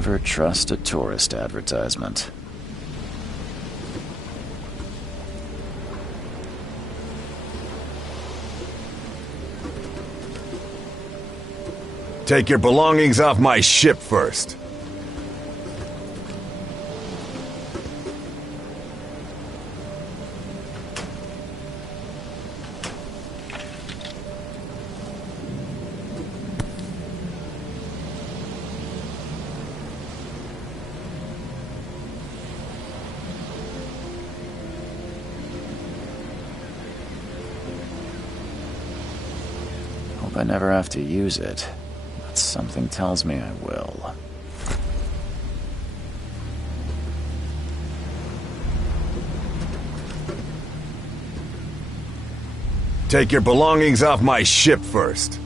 Never trust a tourist advertisement. Take your belongings off my ship first. Hope I never have to use it. But something tells me I will. Take your belongings off my ship first.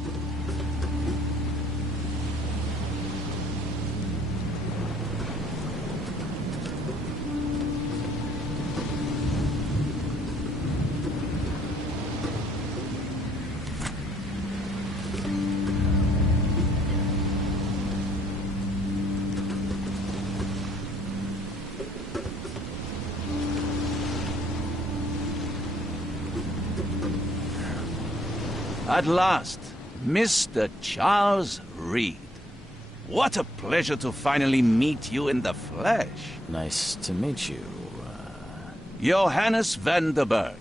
At last, Mr. Charles Reed. What a pleasure to finally meet you in the flesh. Nice to meet you. Johannes Vanderberg,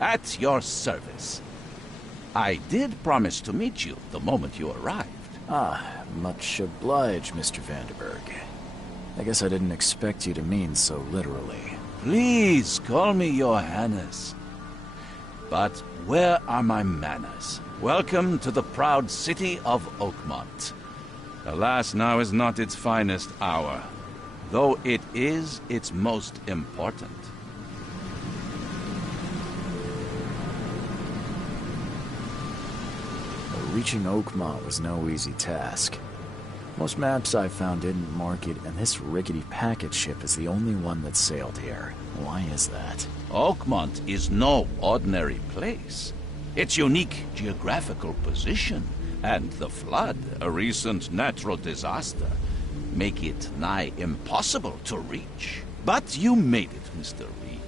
at your service. I did promise to meet you the moment you arrived. Much obliged, Mr. Vanderberg. I guess I didn't expect you to mean so literally. Please call me Johannes. But where are my manners? Welcome to the proud city of Oakmont. Alas, now is not its finest hour, though it is its most important. Reaching Oakmont was no easy task. Most maps I found didn't mark it, and this rickety packet ship is the only one that sailed here. Why is that? Oakmont is no ordinary place. Its unique geographical position and the flood, a recent natural disaster, make it nigh impossible to reach. But you made it, Mr. Reed.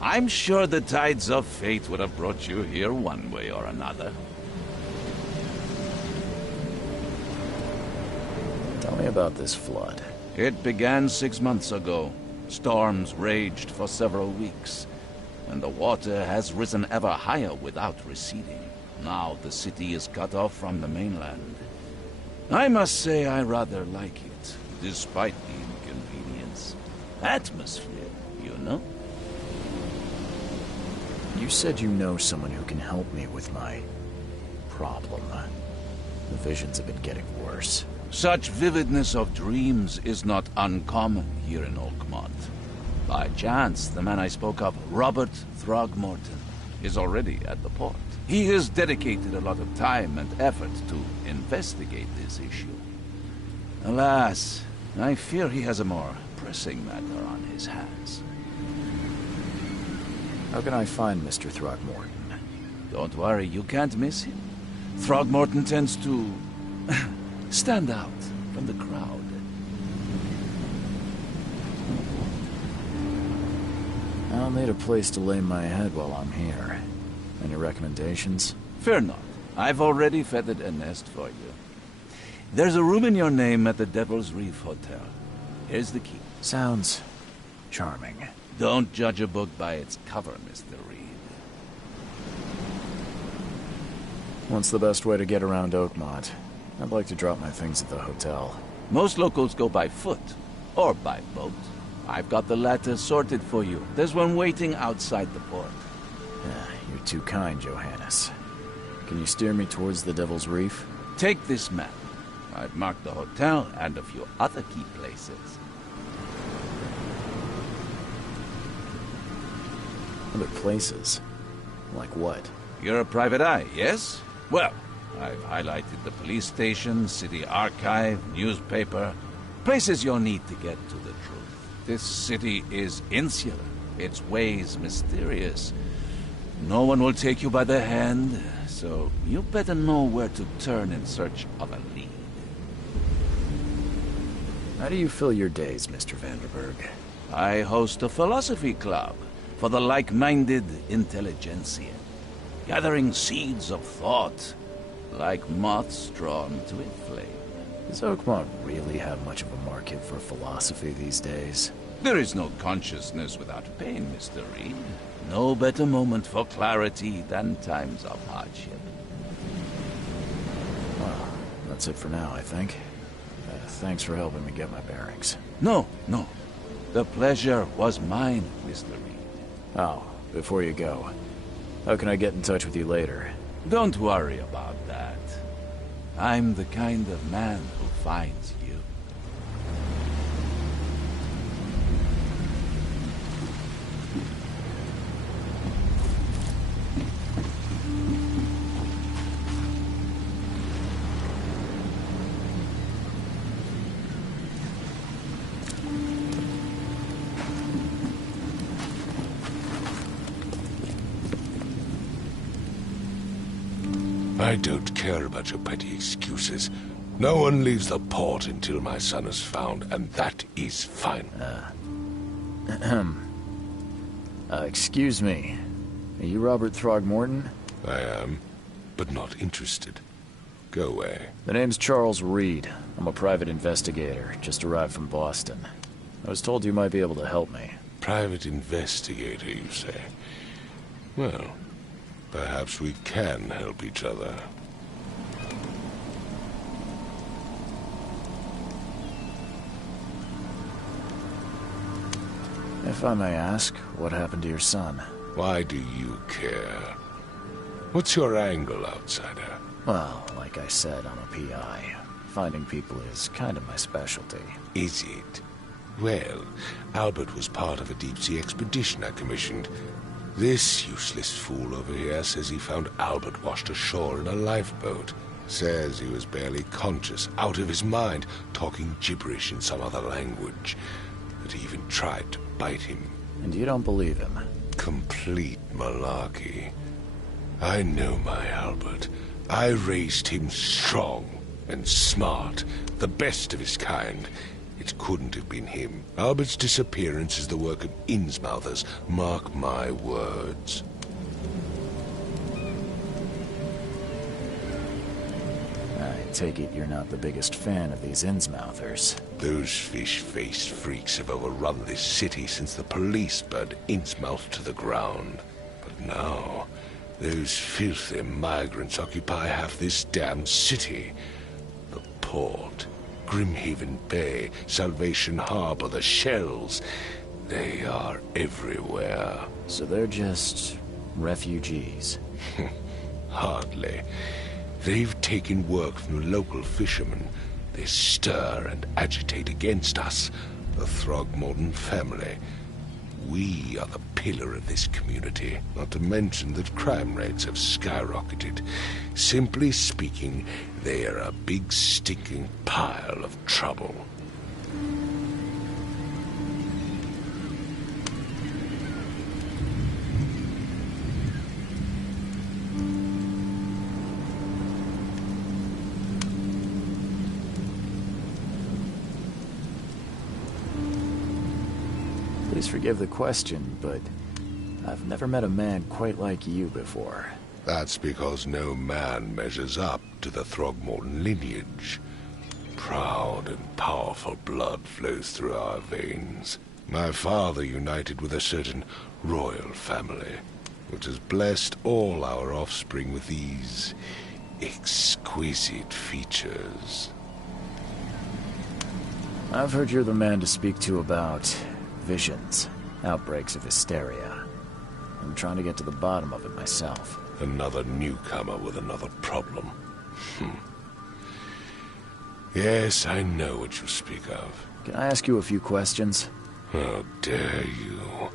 I'm sure the tides of fate would have brought you here one way or another. Tell me about this flood. It began 6 months ago. Storms raged for several weeks, and the water has risen ever higher without receding. Now the city is cut off from the mainland. I must say I rather like it, despite the inconvenience. Atmosphere, you know? You said you know someone who can help me with my problem. The visions have been getting worse. Such vividness of dreams is not uncommon here in Oakmont. By chance, the man I spoke of, Robert Throgmorton, is already at the port. He has dedicated a lot of time and effort to investigate this issue. Alas, I fear he has a more pressing matter on his hands. How can I find Mr. Throgmorton? Don't worry, you can't miss him. Throgmorton tends to stand out from the crowd. I'll need a place to lay my head while I'm here. Any recommendations? Fear not. I've already feathered a nest for you. There's a room in your name at the Devil's Reef Hotel. Here's the key. Sounds charming. Don't judge a book by its cover, Mr. Reed. What's the best way to get around Oakmont? I'd like to drop my things at the hotel. Most locals go by foot, or by boat. I've got the latter sorted for you. There's one waiting outside the port. You're too kind, Johannes. Can you steer me towards the Devil's Reef? Take this map. I've marked the hotel and a few other key places. Other places? Like what? You're a private eye, yes? Well, I've highlighted the police station, city archive, newspaper. Places you'll need to get to the truth. This city is insular, its ways mysterious. No one will take you by the hand, so you better know where to turn in search of a lead. How do you fill your days, Mr. Vanderberg? I host a philosophy club for the like-minded intelligentsia, gathering seeds of thought like moths drawn to a flame. Does Oakmont really have much of a market for philosophy these days? There is no consciousness without pain, Mr. Reed. No better moment for clarity than times of hardship. Well, that's it for now, I think. Thanks for helping me get my bearings. No. The pleasure was mine, Mr. Reed. Oh, before you go, how can I get in touch with you later? Don't worry about that. I'm the kind of man who finds you. I don't care about your petty excuses. No one leaves the port until my son is found, and that is fine. Excuse me. Are you Robert Throgmorton? I am, but not interested. Go away. The name's Charles Reed. I'm a private investigator, just arrived from Boston. I was told you might be able to help me. Private investigator, you say? Well, perhaps we can help each other. If I may ask, what happened to your son? Why do you care? What's your angle, outsider? Well, like I said, I'm a PI. Finding people is kind of my specialty. Is it? Well, Albert was part of a deep-sea expedition I commissioned. This useless fool over here says he found Albert washed ashore in a lifeboat. Says he was barely conscious, out of his mind, talking gibberish in some other language. That he even tried to bite him. And you don't believe him? Complete malarkey. I know my Albert. I raised him strong and smart, the best of his kind. It couldn't have been him. Albert's disappearance is the work of Innsmouthers. Mark my words. I take it you're not the biggest fan of these Innsmouthers. Those fish-faced freaks have overrun this city since the police burned Innsmouth to the ground. But now, those filthy migrants occupy half this damn city. The port, Grimhaven Bay, Salvation Harbor, the shells. They are everywhere. So they're just refugees? Hardly. They've taken work from the local fishermen. They stir and agitate against us, the Throgmorton family. We are the pillar of this community, not to mention that crime rates have skyrocketed. Simply speaking, they are a big stinking pile of trouble. Please forgive the question, but I've never met a man quite like you before. That's because no man measures up to the Throgmorton lineage. Proud and powerful blood flows through our veins. My father united with a certain royal family, which has blessed all our offspring with these exquisite features. I've heard you're the man to speak to about visions, outbreaks of hysteria. I'm trying to get to the bottom of it myself. Another newcomer with another problem. Yes, I know what you speak of. Can I ask you a few questions? How dare you?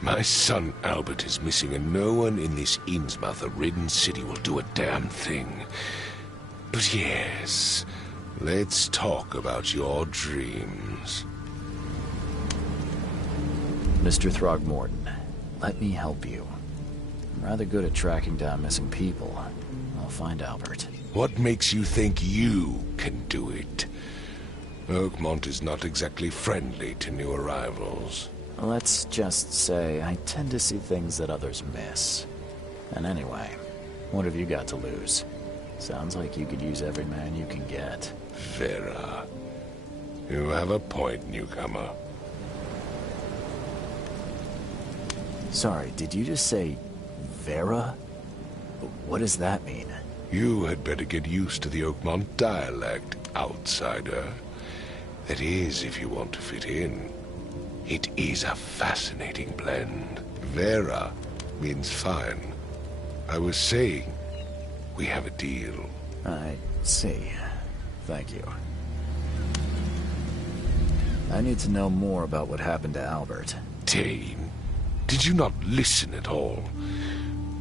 My son Albert is missing, and no one in this Innsmouth-ridden city will do a damn thing. But yes, let's talk about your dreams. Mr. Throgmorton, let me help you. I'm rather good at tracking down missing people. I'll find Albert. What makes you think you can do it? Oakmont is not exactly friendly to new arrivals. Let's just say I tend to see things that others miss. And anyway, what have you got to lose? Sounds like you could use every man you can get. Vera. You have a point, newcomer. Sorry, did you just say Vera? What does that mean? You had better get used to the Oakmont dialect, outsider. That is, if you want to fit in. It is a fascinating blend. Vera means fine. I was saying, we have a deal. I see. Thank you. I need to know more about what happened to Albert. Dane, did you not listen at all?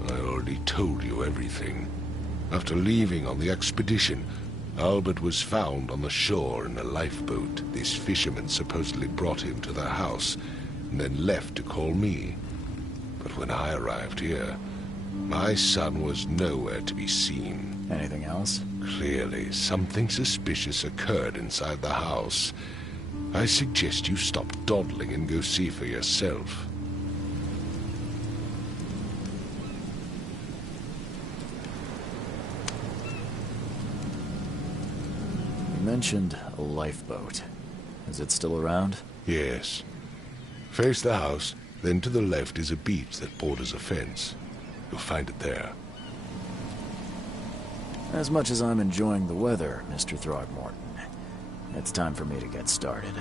I already told you everything. After leaving on the expedition, Albert was found on the shore in a lifeboat. This fisherman supposedly brought him to their house, and then left to call me. But when I arrived here, my son was nowhere to be seen. Anything else? Clearly, something suspicious occurred inside the house. I suggest you stop dawdling and go see for yourself. You mentioned a lifeboat. Is it still around? Yes. Face the house, then to the left is a beach that borders a fence. You'll find it there. As much as I'm enjoying the weather, Mr. Throgmorton, it's time for me to get started.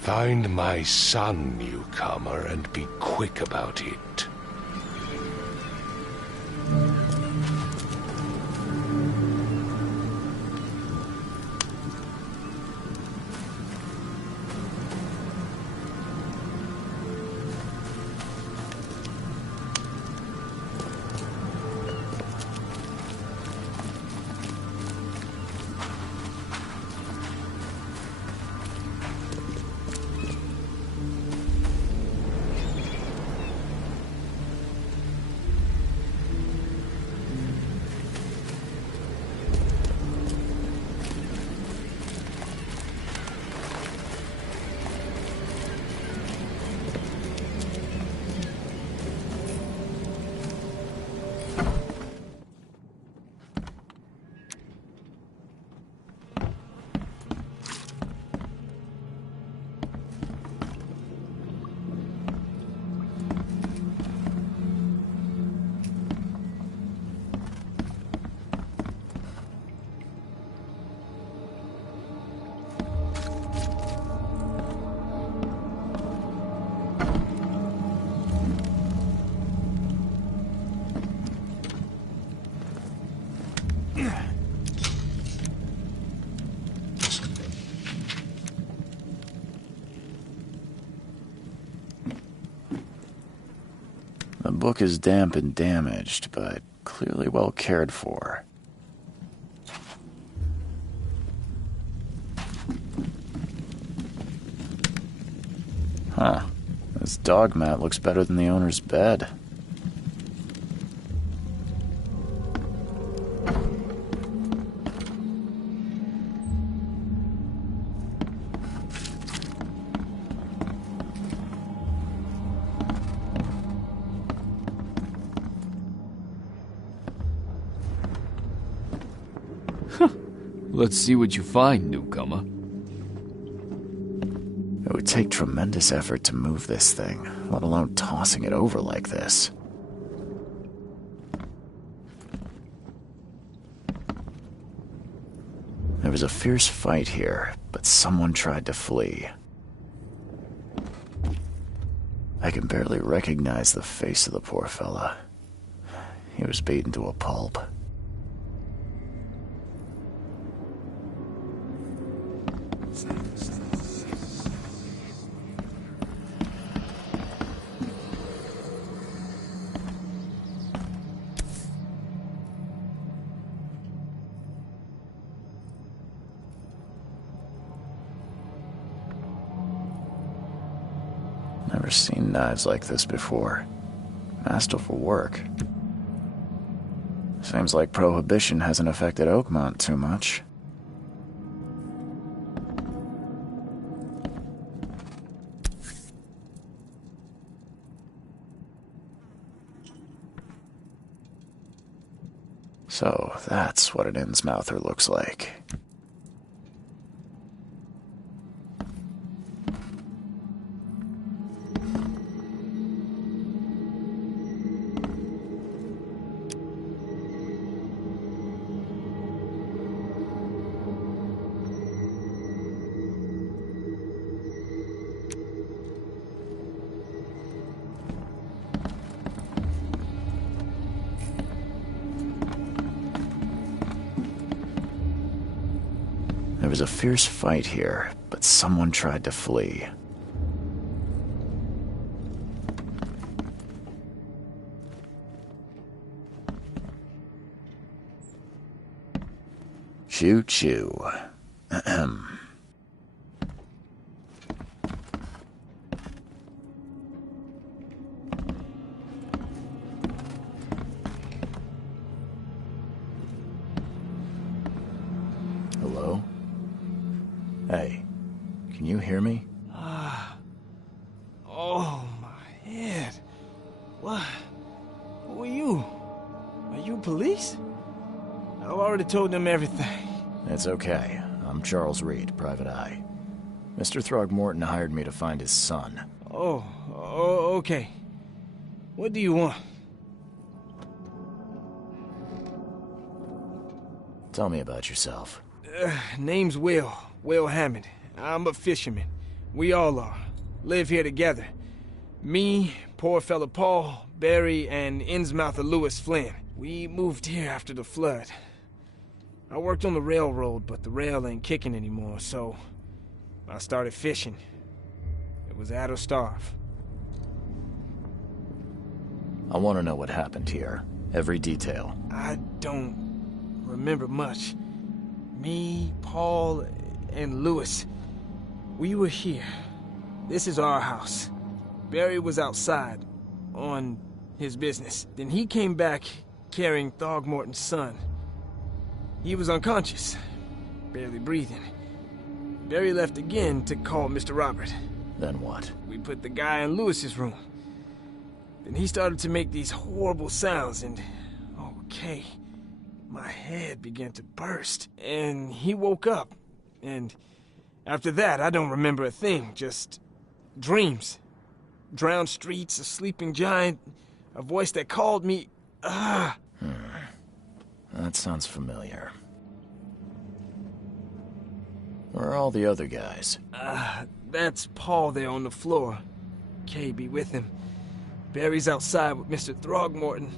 Find my son, newcomer, and be quick about it. The book is damp and damaged, but clearly well cared for. Huh. This dog mat looks better than the owner's bed. Let's see what you find, newcomer. It would take tremendous effort to move this thing, let alone tossing it over like this. There was a fierce fight here, but someone tried to flee. I can barely recognize the face of the poor fella. He was beaten to a pulp. Never seen knives like this before. Masterful work. Seems like Prohibition hasn't affected Oakmont too much. So that's what an Innsmouther looks like. There was a fierce fight here, but someone tried to flee. Choo-choo. Ahem. Hello? Hey, can you hear me? Oh, my head. What? Who are you? Are you police? I've already told them everything. It's okay. I'm Charles Reed, Private Eye. Mr. Throgmorton hired me to find his son. Oh, okay. What do you want? Tell me about yourself. Name's Will Hammond. I'm a fisherman. We all are. Live here together. Me, poor fella Paul, Barry, and Innsmouther Lewis Flynn. We moved here after the flood. I worked on the railroad, but the rail ain't kicking anymore, so I started fishing. It was add or starve. I want to know what happened here. Every detail. I don't remember much. Me, Paul, and Lewis, we were here. This is our house. Barry was outside, on his business. Then he came back carrying Throgmorton's son. He was unconscious, barely breathing. Barry left again to call Mr. Robert. Then what? We put the guy in Lewis's room. Then he started to make these horrible sounds and... okay, my head began to burst. And he woke up. And after that, I don't remember a thing, just dreams. Drowned streets, a sleeping giant, a voice that called me... That sounds familiar. Where are all the other guys? That's Paul there on the floor. Kay be with him. Barry's outside with Mr. Throgmorton.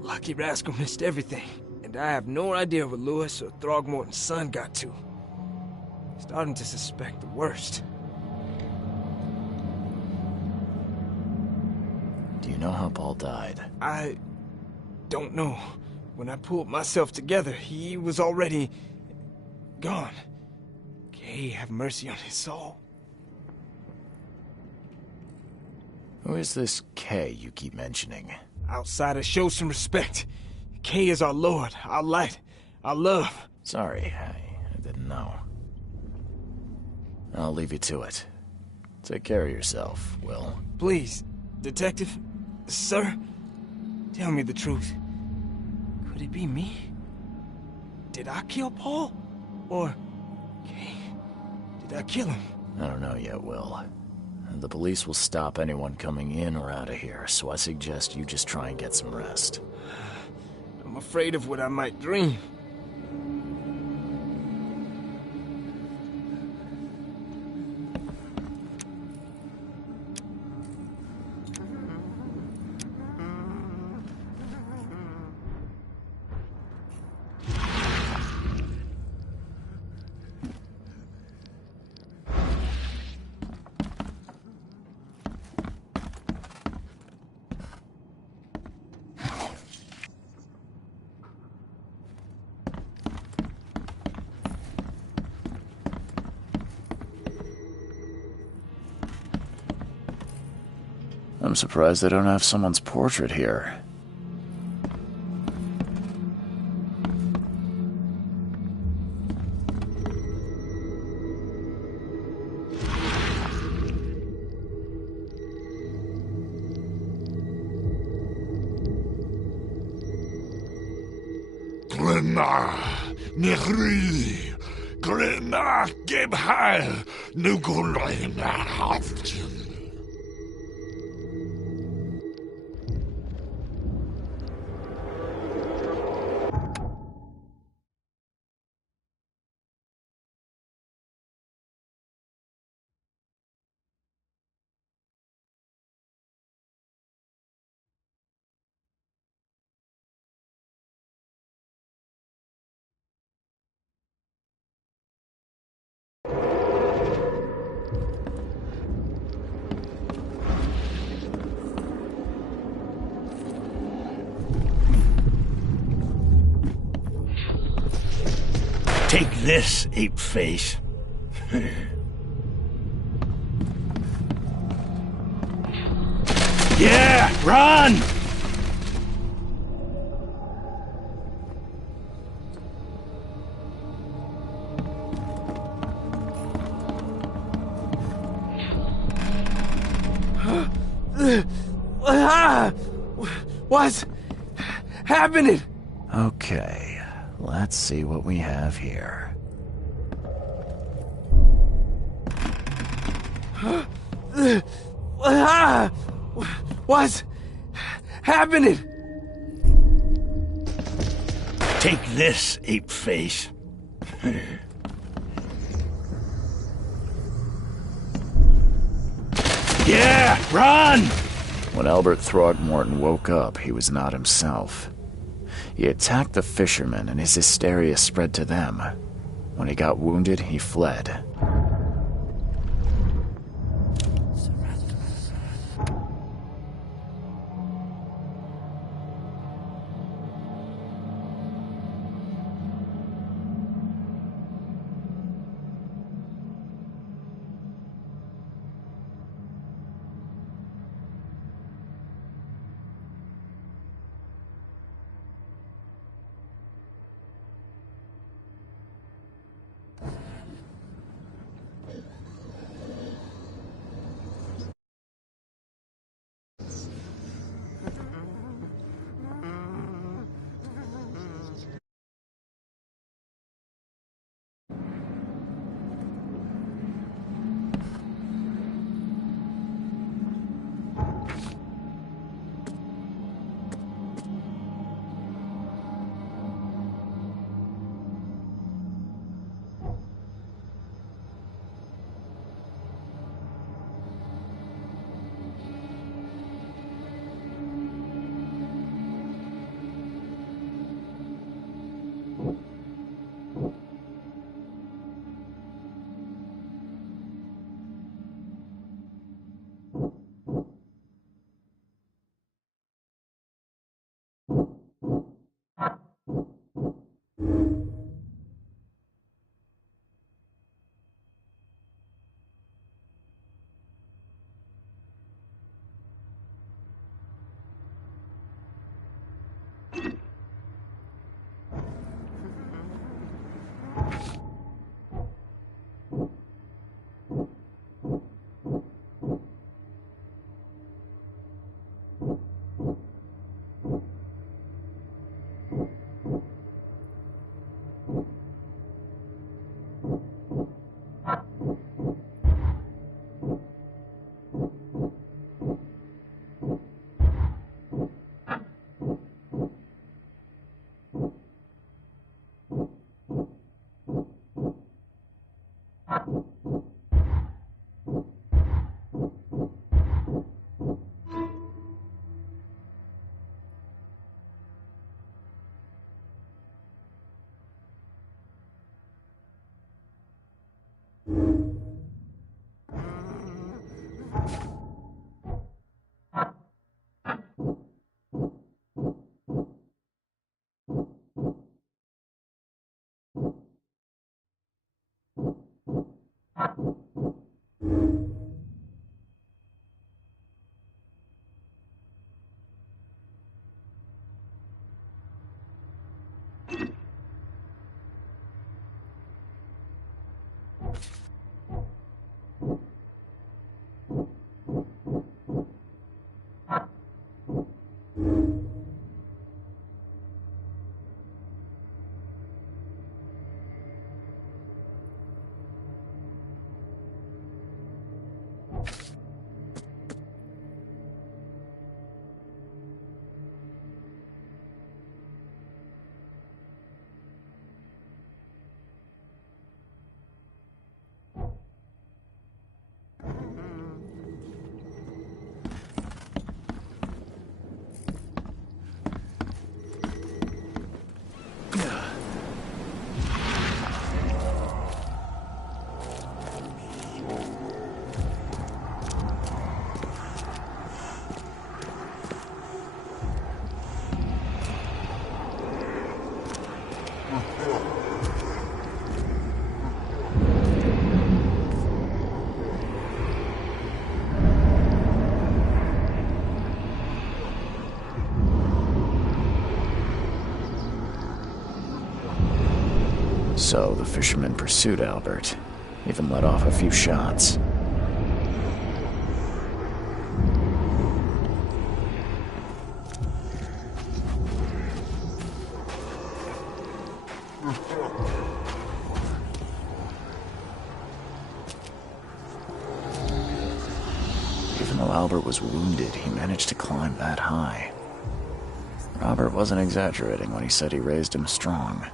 Lucky rascal missed everything. And I have no idea where Lewis or Throgmorton's son got to. Starting to suspect the worst. Do you know how Paul died? I don't know. When I pulled myself together, he was already gone. Kay have mercy on his soul. Who is this Kay you keep mentioning? Outsiders, show some respect. Kay is our lord, our light, our love. Sorry, I didn't know. I'll leave you to it. Take care of yourself, Will. Please, detective, sir, tell me the truth. Could it be me? Did I kill Paul? Or, Kay, did I kill him? I don't know yet, Will. The police will stop anyone coming in or out of here, so I suggest you just try and get some rest. I'm afraid of what I might dream. I'm surprised they don't have someone's portrait here. Grena, Nehri, Grena, Gebhal, Nugulena, Haftin. Take this, ape face. Yeah, run! What's happening? Okay, let's see what we have here. What's happening? Take this, ape face. Yeah, run! When Albert Throgmorton woke up, he was not himself. He attacked the fishermen, and his hysteria spread to them. When he got wounded, he fled. So the fisherman pursued Albert, even let off a few shots. Even though Albert was wounded, he managed to climb that high. Robert wasn't exaggerating when he said he raised him strong.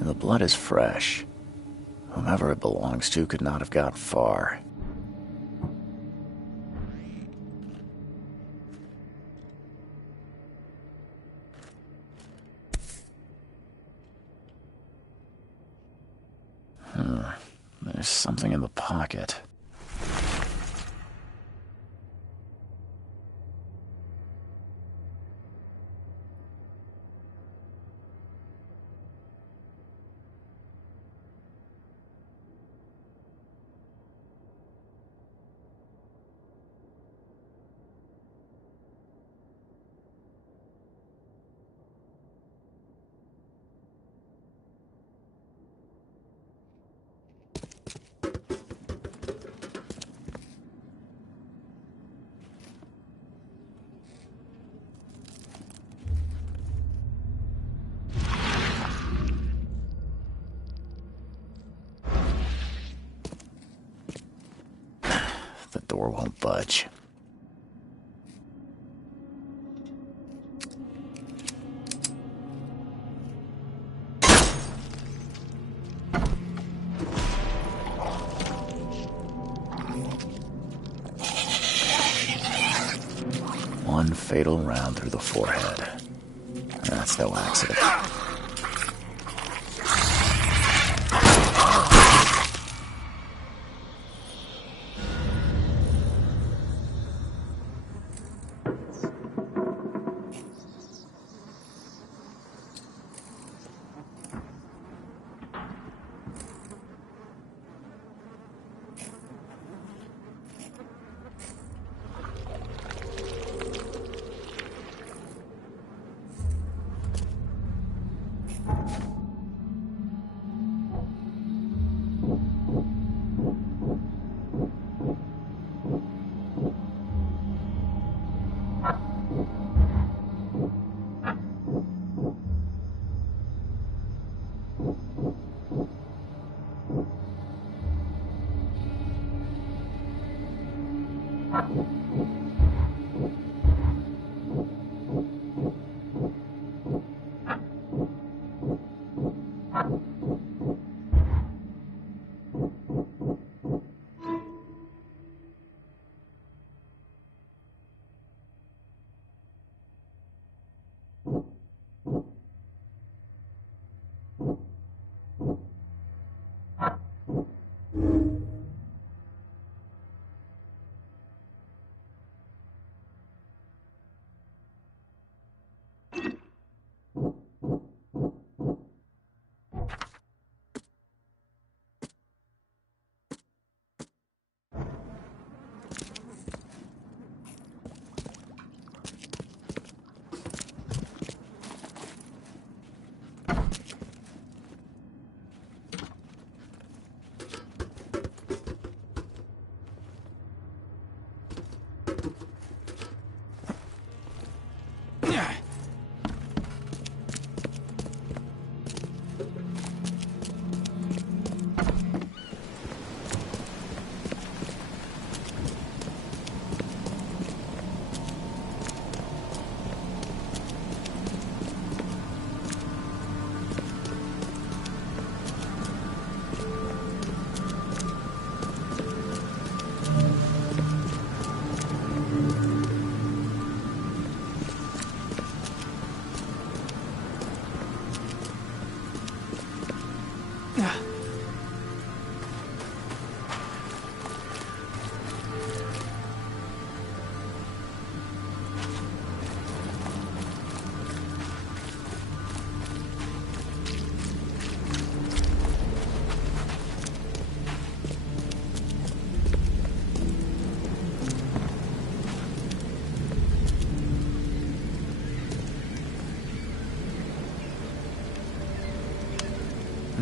The blood is fresh. Whomever it belongs to could not have got far. There's something in the pocket. The door won't budge. One fatal round through the forehead. That's no accident.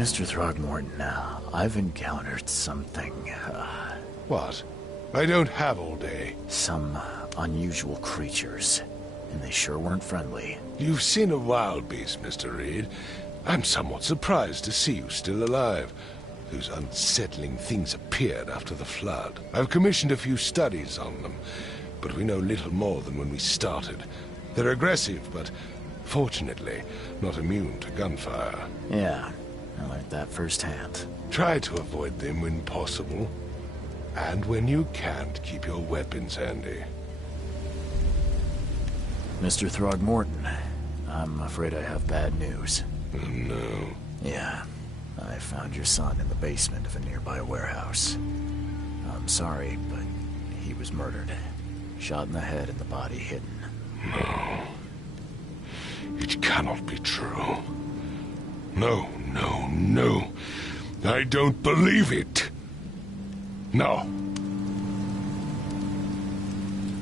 Mr. Throgmorton, I've encountered something, What? I don't have all day. some unusual creatures, and they sure weren't friendly. You've seen a wild beast, Mr. Reed. I'm somewhat surprised to see you still alive. Those unsettling things appeared after the flood. I've commissioned a few studies on them, but we know little more than when we started. They're aggressive, but fortunately not immune to gunfire. Yeah, I learned that firsthand. Try to avoid them when possible. And when you can't, keep your weapons handy. Mr. Throgmorton, I'm afraid I have bad news. Oh, no. Yeah, I found your son in the basement of a nearby warehouse. I'm sorry, but he was murdered. Shot in the head and the body hidden. No. It cannot be true. No, no, no. I don't believe it. No.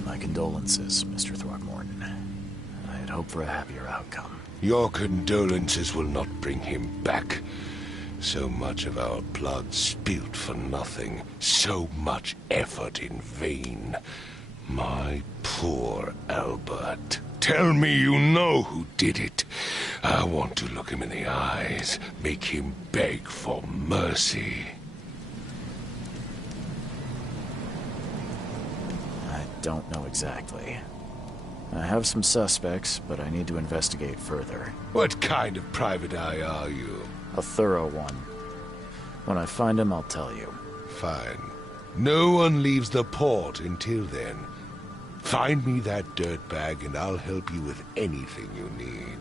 My condolences, Mr. Throgmorton. I had hoped for a happier outcome. Your condolences will not bring him back. So much of our blood spilt for nothing. So much effort in vain. My poor Albert. Tell me you know who did it. I want to look him in the eyes, make him beg for mercy. I don't know exactly. I have some suspects, but I need to investigate further. What kind of private eye are you? A thorough one. When I find him, I'll tell you. Fine. No one leaves the port until then. Find me that dirtbag and I'll help you with anything you need.